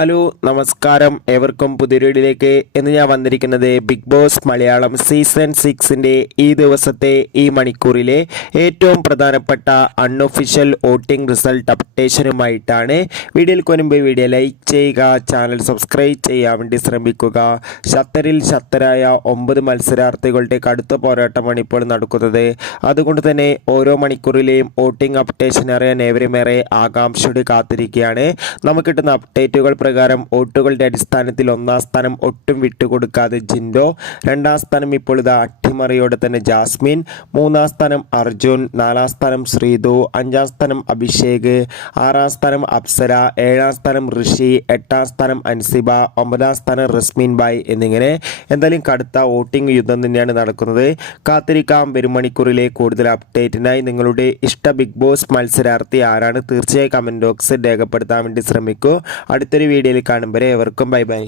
Hello നമസ്കാരം. ഏവർക്കും പുതിയൊരുടിലേക്ക് ഇന്ന് ഞാൻ വന്നിരിക്കുന്നത് ബിഗ് ബോസ് മലയാളം സീസൺ സിക്സിന്റെ ഈ ദിവസത്തെ ഈ മണിക്കൂറിലെ ഏറ്റവും പ്രധാനപ്പെട്ട അൺഒഫീഷ്യൽ വോട്ടിംഗ് റിസൾട്ട് അപ്ഡേഷനുമായിട്ടാണ് വീഡിയോയിൽ കൊനുമ്പ് വീഡിയോ ലൈക്ക് ചെയ്യുക ചാനൽ സബ്സ്ക്രൈബ് ചെയ്യാൻ വേണ്ടി ശ്രമിക്കുക. ഷത്തറിൽ ശക്തരായ ഒമ്പത് മത്സരാർത്ഥികളുടെ കടുത്ത പോരാട്ടമാണ് ഇപ്പോൾ നടക്കുന്നത്. അതുകൊണ്ട് തന്നെ ഓരോ മണിക്കൂറിലെയും വോട്ടിംഗ് അപ്ഡേഷൻ അറിയാൻ ഏവരുമേറെ ആകാംക്ഷയോട് കാത്തിരിക്കുകയാണ്. നമുക്ക് കിട്ടുന്ന അപ്ഡേറ്റുകൾ പ്രകാരം വോട്ടുകളുടെ അടിസ്ഥാനത്തിൽ ഒന്നാം സ്ഥാനം ഒട്ടും വിട്ടുകൊടുക്കാതെ ജിൻഡോ രണ്ടാം സ്ഥാനം ഇപ്പോൾ ഇത് അട്ടിമറിയോടെ തന്നെ ജാസ്മിൻ മൂന്നാം സ്ഥാനം അർജുൻ നാലാം സ്ഥാനം ശ്രീതു അഞ്ചാം സ്ഥാനം അഭിഷേക് ആറാം സ്ഥാനം അപ്സര ഏഴാം സ്ഥാനം ഋഷി എട്ടാം സ്ഥാനം അൻസിബ ഒമ്പതാം സ്ഥാനം റസ്മിൻ ബായ് എന്നിങ്ങനെ എന്തായാലും കടുത്ത വോട്ടിംഗ് യുദ്ധം തന്നെയാണ് നടക്കുന്നത്. കാത്തിരിക്കാം. വരും മണിക്കൂറിലെ കൂടുതൽ അപ്ഡേറ്റിനായി നിങ്ങളുടെ ഇഷ്ട ബിഗ് ബോസ് മത്സരാർത്ഥി ആരാണ്? തീർച്ചയായും കമന്റ് ബോക്സ് രേഖപ്പെടുത്താൻ വേണ്ടി ശ്രമിക്കൂ. അടുത്തൊരു വീഡിയോയിൽ കാണും വരെ എവർക്കും ബൈ ബൈ